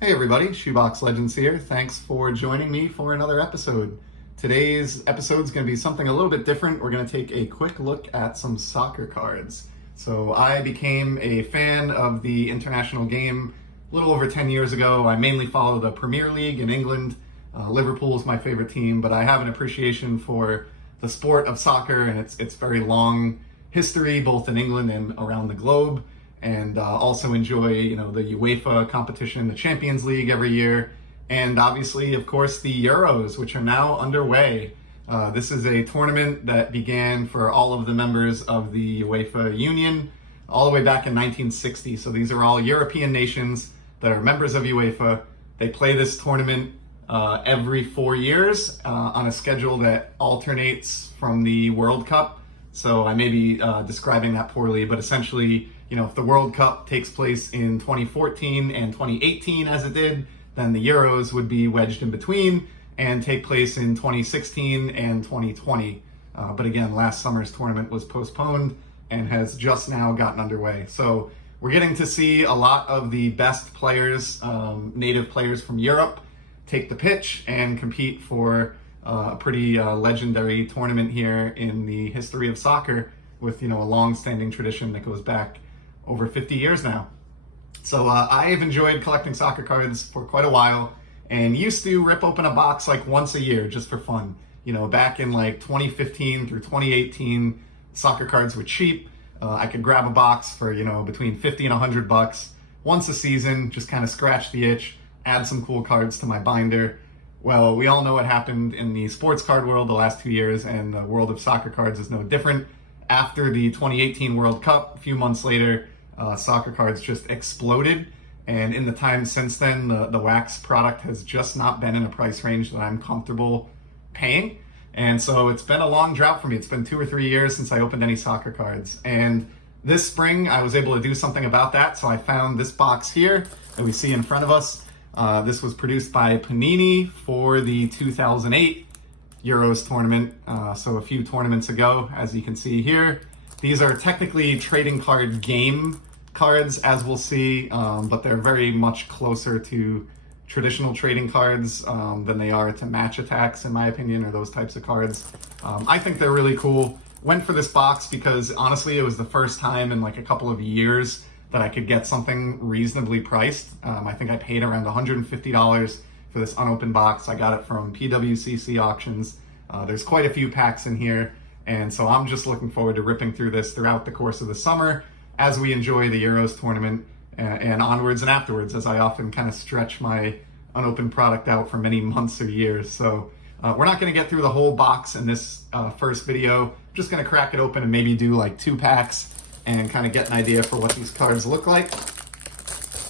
Hey everybody, Shoebox Legends here. Thanks for joining me for another episode. Today's episode is going to be something a little bit different. We're going to take a quick look at some soccer cards. So I became a fan of the international game a little over 10 years ago. I mainly follow the Premier League in England. Liverpool is my favorite team, but I have an appreciation for the sport of soccer and its very long history, both in England and around the globe. And also enjoy, the UEFA competition, the Champions League every year, and obviously, of course, the Euros, which are now underway. This is a tournament that began for all of the members of the UEFA Union all the way back in 1960. So these are all European nations that are members of UEFA. They play this tournament every 4 years on a schedule that alternates from the World Cup. So I may be describing that poorly, but essentially, if the World Cup takes place in 2014 and 2018 as it did, then the Euros would be wedged in between and take place in 2016 and 2020. But again, last summer's tournament was postponed and has just now gotten underway. So we're getting to see a lot of the best players, native players from Europe, take the pitch and compete for a pretty legendary tournament here in the history of soccer with, a long-standing tradition that goes back over 50 years now. So I've enjoyed collecting soccer cards for quite a while and used to rip open a box like once a year just for fun. Back in like 2015 through 2018, soccer cards were cheap. I could grab a box for, between 50 and $100 once a season, just kind of scratch the itch, add some cool cards to my binder. Well, we all know what happened in the sports card world the last 2 years, and the world of soccer cards is no different. After the 2018 World Cup, a few months later, soccer cards just exploded, and in the time since then, the wax product has just not been in a price range that I'm comfortable paying. And so it's been a long drought for me. It's been 2 or 3 years since I opened any soccer cards. And this spring, I was able to do something about that. So I found this box here that we see in front of us. This was produced by Panini for the 2008 Euros tournament. So a few tournaments ago, as you can see here. These are technically trading card game cards, as we'll see, but they're very much closer to traditional trading cards than they are to match attacks, in my opinion, or those types of cards. I think they're really cool. Went for this box because honestly, it was the first time in like a couple of years that I could get something reasonably priced. I think I paid around $150 for this unopened box. I got it from PWCC auctions. There's quite a few packs in here. And so I'm just looking forward to ripping through this throughout the course of the summer as we enjoy the Euros tournament and onwards and afterwards, as I often kind of stretch my unopened product out for many months or years. So we're not going to get through the whole box in this first video. Just going to crack it open and maybe do like 2 packs and kind of get an idea for what these cards look like.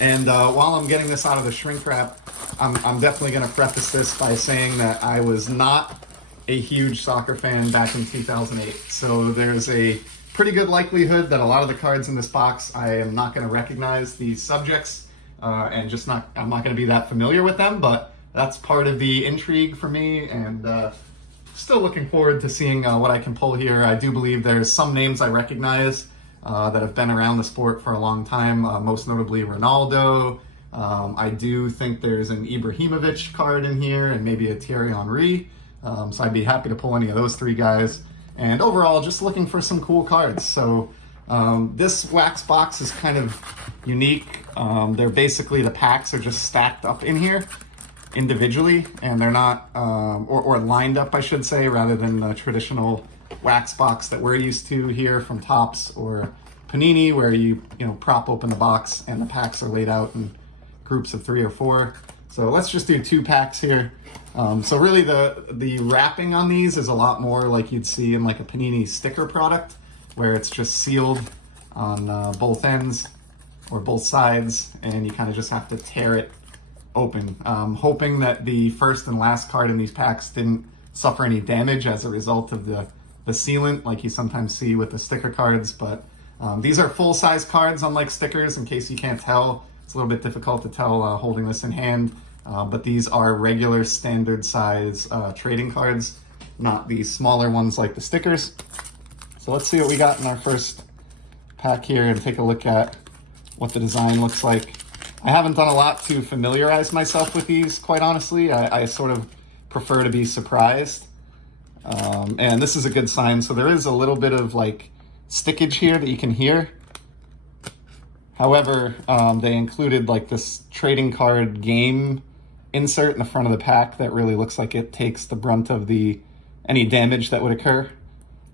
And while I'm getting this out of the shrink wrap, I'm definitely going to preface this by saying that I was not a huge soccer fan back in 2008. So there's a pretty good likelihood that a lot of the cards in this box, I am not going to recognize these subjects and I'm not going to be that familiar with them, but that's part of the intrigue for me, and still looking forward to seeing what I can pull here. I do believe there's some names I recognize that have been around the sport for a long time, most notably Ronaldo. I do think there's an Ibrahimovic card in here and maybe a Thierry Henry. So I'd be happy to pull any of those 3 guys. And overall, just looking for some cool cards. So this wax box is kind of unique. They're basically, the packs are just stacked up in here individually, and they're not, or lined up, I should say, rather than the traditional wax box that we're used to here from Topps or Panini, where you prop open the box and the packs are laid out in groups of 3 or 4. So let's just do 2 packs here. So really the wrapping on these is a lot more like you'd see in like a Panini sticker product, where it's just sealed on both ends or both sides, and you kind of just have to tear it open. Hoping that the first and last card in these packs didn't suffer any damage as a result of the sealant like you sometimes see with the sticker cards, but these are full-size cards, unlike stickers. In case you can't tell, it's a little bit difficult to tell holding this in hand. But these are regular standard size trading cards, not these smaller ones like the stickers. So let's see what we got in our first pack here and take a look at what the design looks like. I haven't done a lot to familiarize myself with these, quite honestly. I sort of prefer to be surprised. And this is a good sign. So there is a little bit of like stickage here that you can hear. However, they included like this trading card game insert in the front of the pack that really looks like it takes the brunt of any damage that would occur.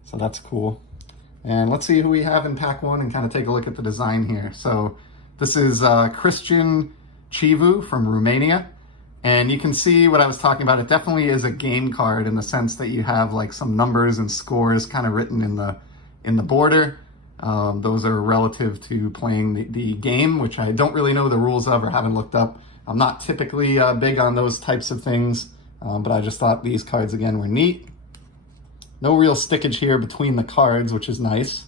So that's cool. And let's see who we have in pack one and kind of take a look at the design here. So this is Christian Chivu from Romania. And you can see what I was talking about. It definitely is a game card in the sense that you have like some numbers and scores kind of written in the border. Those are relative to playing the game, which I don't really know the rules of or haven't looked up. I'm not typically big on those types of things, but I just thought these cards again were neat. No real stickage here between the cards, which is nice.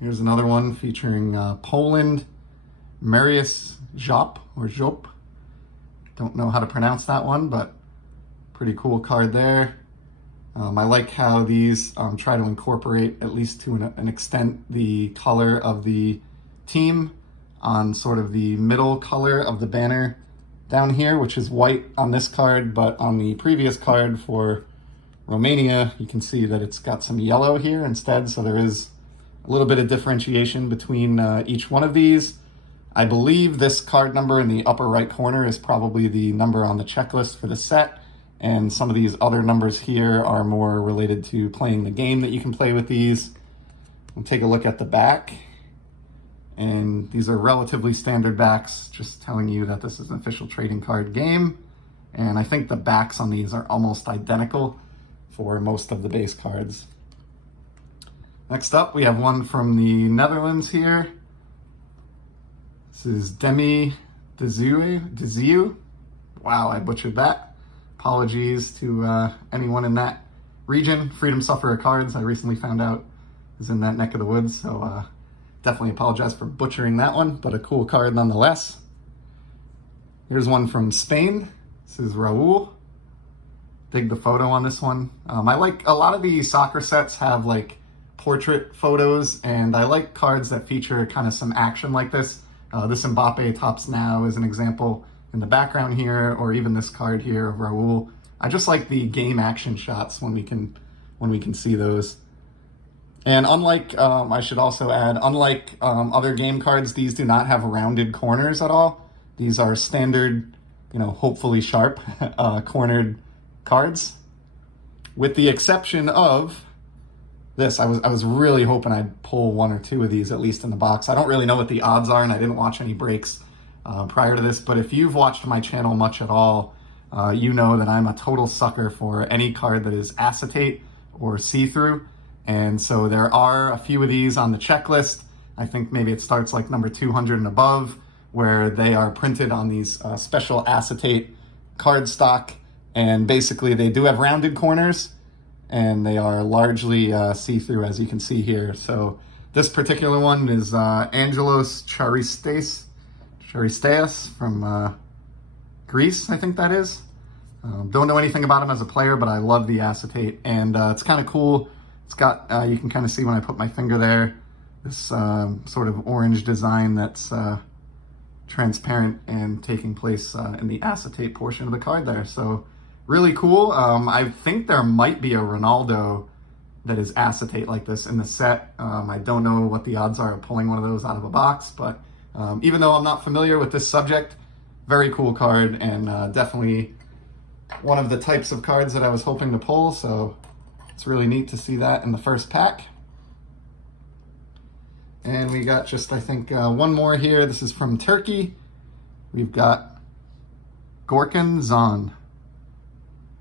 Here's another one featuring Poland, Marius Jop, or Jop. Don't know how to pronounce that one, but pretty cool card there. I like how these try to incorporate, at least to an extent, the color of the team on sort of the middle color of the banner down here, which is white on this card, but on the previous card for Romania, you can see that it's got some yellow here instead, so there is a little bit of differentiation between each one of these. I believe this card number in the upper right corner is probably the number on the checklist for the set, and some of these other numbers here are more related to playing the game that you can play with these. We'll take a look at the back, and these are relatively standard backs, just telling you that this is an official trading card game. And I think the backs on these are almost identical for most of the base cards. Next up, we have one from the Netherlands here. This is Demi Deziu. Wow, I butchered that. Apologies to anyone in that region. Freedom Sufferer Cards, I recently found out, is in that neck of the woods, so definitely apologize for butchering that one, but a cool card nonetheless. Here's one from Spain. This is Raul. Dig the photo on this one. I like a lot of the soccer sets have like portrait photos, and I like cards that feature kind of some action like this. This Mbappe Tops Now is an example in the background here, or even this card here of Raul. I just like the game action shots when we can see those. And unlike, I should also add, unlike other game cards, these do not have rounded corners at all. These are standard, hopefully sharp cornered cards, with the exception of this. I was really hoping I'd pull one or two of these at least in the box. I don't really know what the odds are, and I didn't watch any breaks prior to this, but if you've watched my channel much at all, you know that I'm a total sucker for any card that is acetate or see-through. And so there are a few of these on the checklist. I think maybe it starts like number 200 and above, where they are printed on these special acetate cardstock. And basically they do have rounded corners, and they are largely see-through, as you can see here. So this particular one is Angelos Charisteas from Greece, I think that is. Don't know anything about him as a player, but I love the acetate, and it's kind of cool. It's got, you can kind of see when I put my finger there, this sort of orange design that's transparent and taking place in the acetate portion of the card there. So really cool. I think there might be a Ronaldo that is acetate like this in the set. I don't know what the odds are of pulling one of those out of a box, but even though I'm not familiar with this subject, very cool card, and definitely one of the types of cards that I was hoping to pull. So it's really neat to see that in the first pack. And we got just, I think, one more here. This is from Turkey. We've got Gorkan Zan.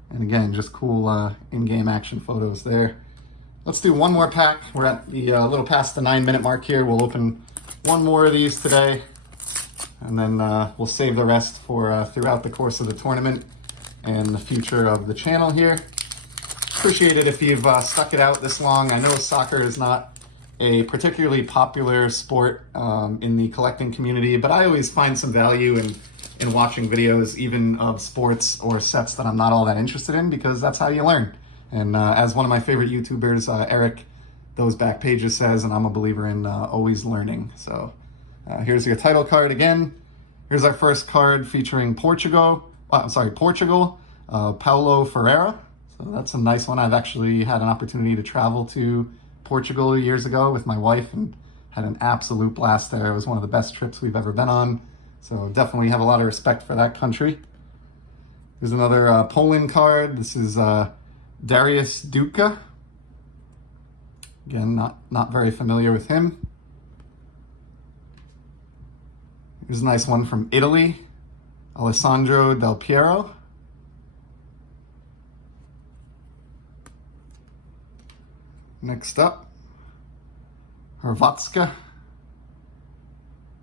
And again, just cool in-game action photos there. Let's do one more pack. We're at the little past the 9-minute mark here. We'll open one more of these today, and then we'll save the rest for throughout the course of the tournament and the future of the channel here. Appreciate it if you've stuck it out this long. I know soccer is not a particularly popular sport in the collecting community, but I always find some value in watching videos, even of sports or sets that I'm not all that interested in, because that's how you learn. And as one of my favorite YouTubers, Eric Those Back Pages says, and I'm a believer in always learning. So Here's your title card again. Here's our first card featuring Portugal, Paulo Ferreira. So that's a nice one. I've actually had an opportunity to travel to Portugal years ago with my wife and had an absolute blast there. It was one of the best trips we've ever been on. So definitely have a lot of respect for that country. There's another Poland card. This is Darius Duka. Again, not very familiar with him. Here's a nice one from Italy, Alessandro Del Piero. Next up, Hrvatska.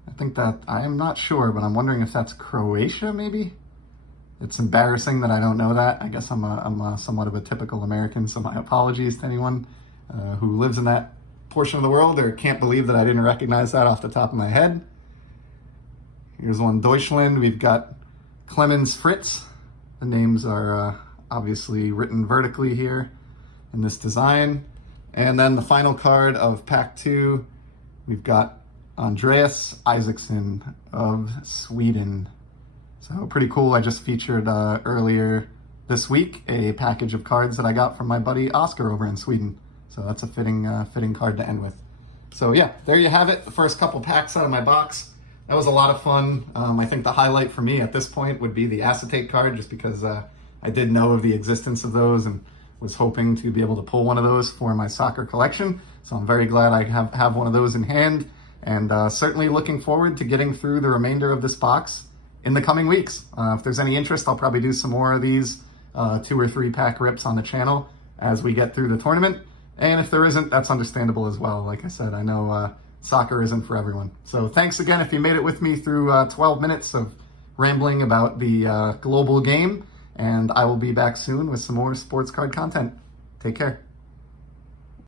I think that, I am not sure, but I'm wondering if that's Croatia, maybe? It's embarrassing that I don't know that. I guess I'm somewhat of a typical American, so my apologies to anyone who lives in that portion of the world or can't believe that I didn't recognize that off the top of my head. Here's one, Deutschland. We've got Clemens Fritz. The names are obviously written vertically here in this design. And then the final card of Pack 2, we've got Andreas Isaksson of Sweden. So pretty cool. I just featured earlier this week a package of cards that I got from my buddy Oscar over in Sweden. So that's a fitting card to end with. So yeah, there you have it. The first couple packs out of my box. That was a lot of fun. I think the highlight for me at this point would be the acetate card, just because I did know of the existence of those and was hoping to be able to pull one of those for my soccer collection. So I'm very glad I have one of those in hand, and certainly looking forward to getting through the remainder of this box in the coming weeks. If there's any interest, I'll probably do some more of these 2 or 3 pack rips on the channel as we get through the tournament. And if there isn't, that's understandable as well. Like I said, I know soccer isn't for everyone. So thanks again if you made it with me through 12 minutes of rambling about the global game. And I will be back soon with some more sports card content. Take care.